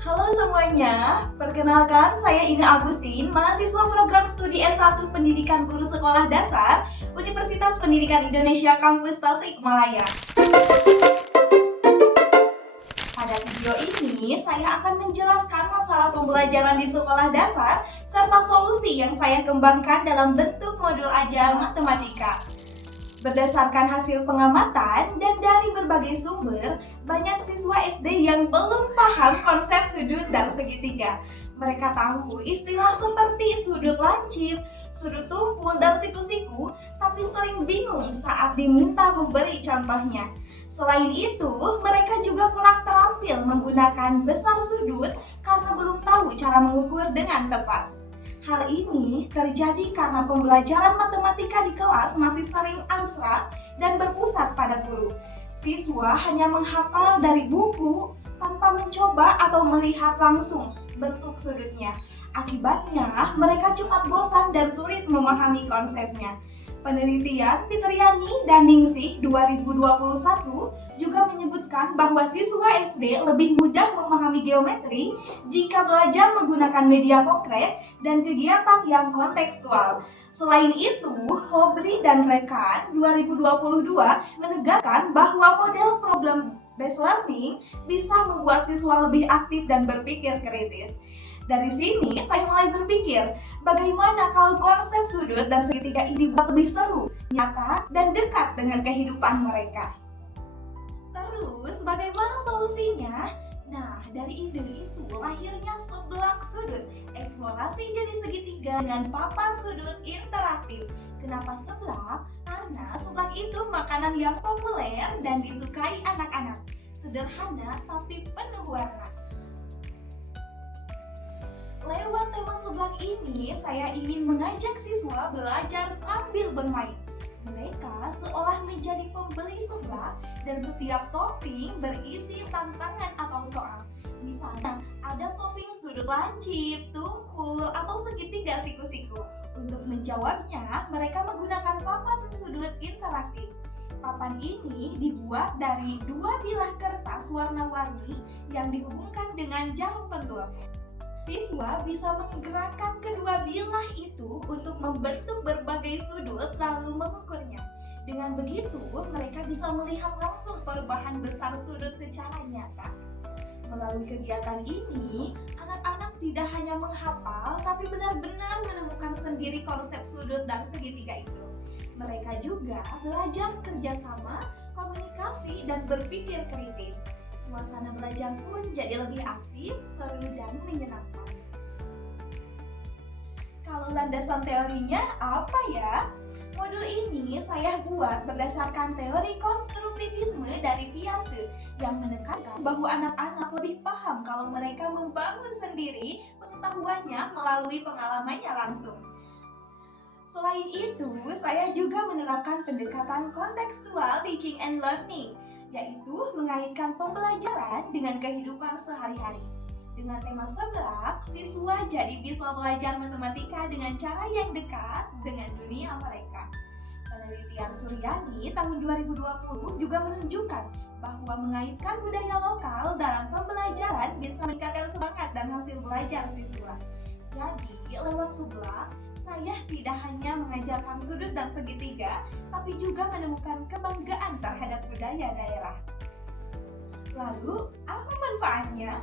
Halo semuanya, perkenalkan saya Ina Agustin, mahasiswa program studi S1 Pendidikan Guru Sekolah Dasar, Universitas Pendidikan Indonesia Kampus Tasikmalaya. Pada video ini, saya akan menjelaskan masalah pembelajaran di sekolah dasar, serta solusi yang saya kembangkan dalam bentuk modul ajar matematika. Berdasarkan hasil pengamatan dan dari berbagai sumber, banyak siswa SD yang belum paham konsep sudut dan segitiga. Mereka tahu istilah seperti sudut lancip, sudut tumpul, dan siku-siku, tapi sering bingung saat diminta memberi contohnya. Selain itu, mereka juga kurang terampil menggunakan besar sudut karena belum tahu cara mengukur dengan tepat. Hal ini terjadi karena pembelajaran matematika di kelas masih sering abstrak dan berpusat pada guru. Siswa hanya menghafal dari buku tanpa mencoba atau melihat langsung bentuk sudutnya. Akibatnya, mereka cepat bosan dan sulit memahami konsepnya. Penelitian Fitriani dan Ningsih 2021 juga menyebutkan bahwa siswa SD lebih mudah memahami geometri jika belajar menggunakan media konkret dan kegiatan yang kontekstual. Selain itu, Hobry dan rekan 2022 menegaskan bahwa model problem based learning bisa membuat siswa lebih aktif dan berpikir kritis. Dari sini, saya mulai berpikir, bagaimana kalau konsep sudut dan segitiga ini dibuat lebih seru, nyata, dan dekat dengan kehidupan mereka. Terus, bagaimana solusinya? Nah, dari ide itu lahirnya seblak sudut, eksplorasi jadi segitiga dengan papan sudut interaktif. Kenapa seblak? Karena seblak itu makanan yang populer dan disukai anak-anak. Sederhana tapi penuh warna. Lewat tema seblak ini, saya ingin mengajak siswa belajar sambil bermain. Mereka seolah menjadi pembeli seblak dan setiap topping berisi tantangan atau soal. Misalnya, ada topping sudut lancip, tumpul, atau segitiga siku-siku. Untuk menjawabnya, mereka menggunakan papan sudut interaktif. Papan ini dibuat dari dua bilah kertas warna-warni yang dihubungkan dengan jarum pentul. Siswa bisa menggerakkan kedua bilah itu untuk membentuk berbagai sudut lalu mengukurnya. Dengan begitu, mereka bisa melihat langsung perubahan besar sudut secara nyata. Melalui kegiatan ini, anak-anak tidak hanya menghafal, tapi benar-benar menemukan sendiri konsep sudut dan segitiga itu. Mereka juga belajar kerjasama, komunikasi, dan berpikir kritis. Suasana belajar pun jadi lebih aktif, seru, dan menyenangkan. Kalau landasan teorinya apa ya? Modul ini saya buat berdasarkan teori konstruktivisme dari Piaget yang menekankan bahwa anak-anak lebih paham kalau mereka membangun sendiri pengetahuannya melalui pengalamannya langsung. Selain itu, saya juga menerapkan pendekatan kontekstual teaching and learning, yaitu mengaitkan pembelajaran dengan kehidupan sehari-hari. Dengan tema seblak, siswa jadi bisa belajar matematika dengan cara yang dekat dengan dunia mereka. Penelitian Suryani tahun 2020 juga menunjukkan bahwa mengaitkan budaya lokal dalam pembelajaran bisa meningkatkan semangat dan hasil belajar siswa. Jadi, lewat seblak, saya tidak hanya mengajarkan sudut dan segitiga, tapi juga menemukan kebanggaan terhadap budaya daerah. Lalu, apa manfaatnya?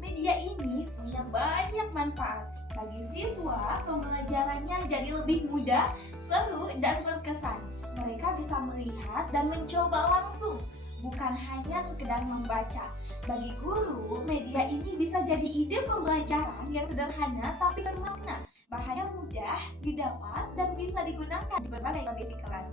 Media ini punya banyak manfaat. Bagi siswa, pembelajarannya jadi lebih mudah, seru, dan berkesan. Mereka bisa melihat dan mencoba langsung, bukan hanya sekedar membaca. Bagi guru, media ini bisa jadi ide pembelajaran yang sederhana tapi bermakna. Bahannya mudah didapat dan bisa digunakan di berbagai kondisi kelas.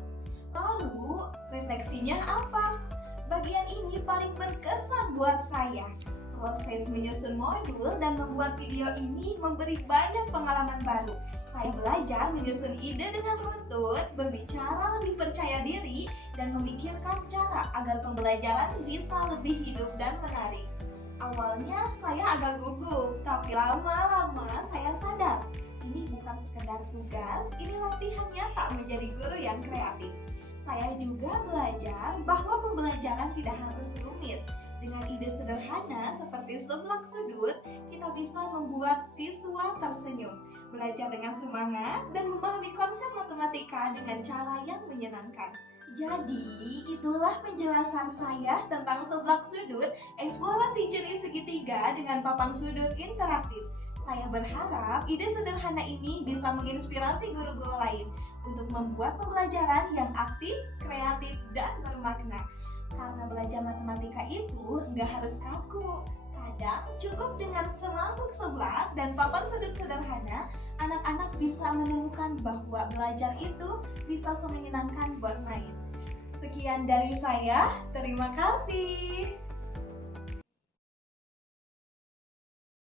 Lalu, refleksinya apa? Bagian ini paling berkesan buat saya. Proses menyusun modul dan membuat video ini memberi banyak pengalaman baru. Saya belajar menyusun ide dengan runtut, berbicara lebih percaya diri, dan memikirkan cara agar pembelajaran bisa lebih hidup dan menarik. Awalnya saya agak gugup, tapi lama-lama saya sadar ini bukan sekedar tugas, ini latihan nyata menjadi guru yang kreatif. Saya juga belajar bahwa pembelajaran tidak harus rumit. Dengan ide sederhana seperti seperti seblak sudut, kita bisa membuat siswa tersenyum, belajar dengan semangat, dan memahami konsep matematika dengan cara yang menyenangkan. Jadi, itulah penjelasan saya tentang seblak sudut, eksplorasi jenis segitiga dengan papan sudut interaktif. Saya berharap ide sederhana ini bisa menginspirasi guru-guru lain untuk membuat pembelajaran yang aktif, kreatif, dan bermakna. Karena belajar matematika itu nggak harus kaku. Kadang cukup dengan semangkuk seblak dan papan sudut sederhana, anak-anak bisa menemukan bahwa belajar itu bisa semenyenangkan bermain. Sekian dari saya, terima kasih.